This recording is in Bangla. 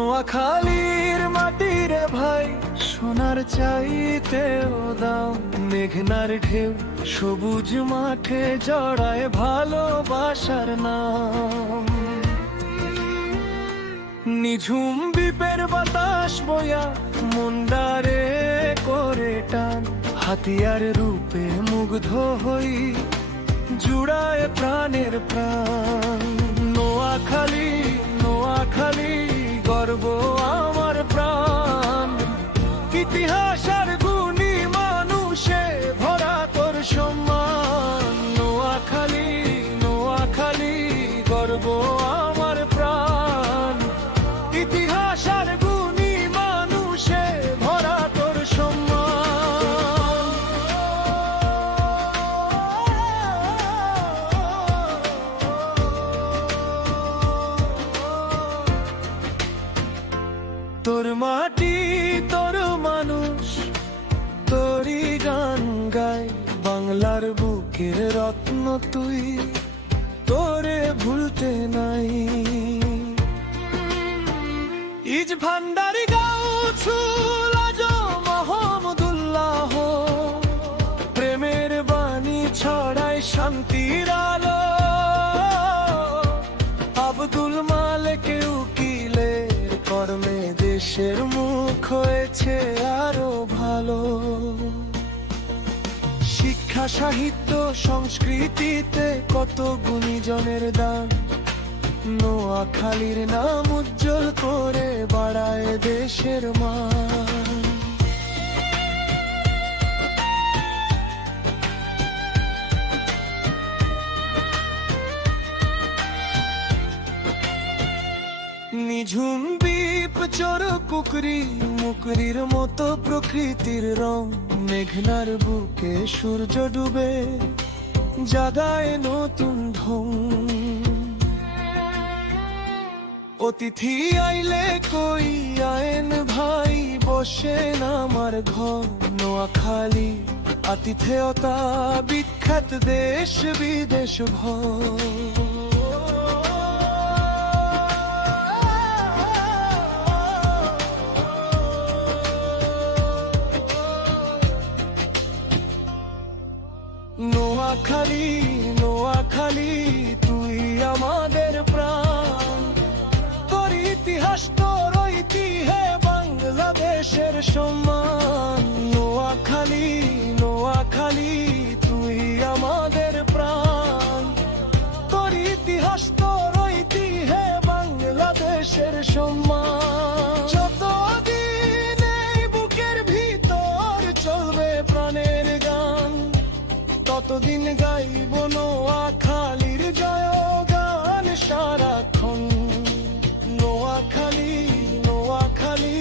নোয়াখালীর মাটিরে ভাই সোনার চাইতেও দাম, মেঘনার ঢেউ সবুজ মাঠে জড়ায় ভালোবাসার নাম। নিঝুম দ্বীপের বাতাস বয়া মুন্ডারে করে টান, হাতিয়ার রূপে মুগ্ধ হই জুড়ায় প্রাণের প্রাণ। নোয়াখালী নোয়াখালী গর্ব আমার প্রাণ, ইতিহাস আর গুণী মানুষে ভরা তোর সম্মান। নোয়াখালী নোয়াখালী গর্ব আমার প্রাণ, ইতিহাস আর গুণী মানুষে ভরা তোর সম্মান। তোর মাটি তোর মানুষ তোরই গান গায়, বাংলার বুকের রত্ন তুই, তোরে ভুলতে নাই। ইজ ভান্ডারি গাউছুল আজ মোহাম্মদুল্লাহ, প্রেমের বাণী ছড়ায় শান্তির আলো। আব্দুল মালেক উকিলের কর্মে দেশের মুখ হয়েছে আরো ভালো। শিক্ষা সাহিত্য সংস্কৃতিতে কত গুণীজনের দান, নোয়াখালীর নাম উজ্জ্বল করে বাড়ায় দেশের মান। নিঝুম দ্বীপ চর কুকরি মুকরির মতো প্রকৃতির রং, মেঘনার বুকে সূর্য ডুবে জাগায় নতুন ঢং। অতিথি আইলে কই আয়েন ভাই বসেন আমার ঘর। নোয়াখালী আতিথেয়তা বিখ্যাত দেশ বিদেশ ভর। নোয়াখালী নোয়াখালী তুই আমাদের প্রাণ, তোর ইতিহাস তোর ঐতিহ্যে বাংলাদেশের সম্মান। নোয়াখালী নোয়াখালী তুই আমাদের প্রাণ, তোর ইতিহাস তোর ঐতিহ্যে বাংলাদেশের সম্মান। যতদিন এই বুকের ভিতর চলবে প্রাণের গান, ততদিন গাইব নোয়াখালীর জয়গান সারাক্ষণ। নোয়াখালী নোয়াখালী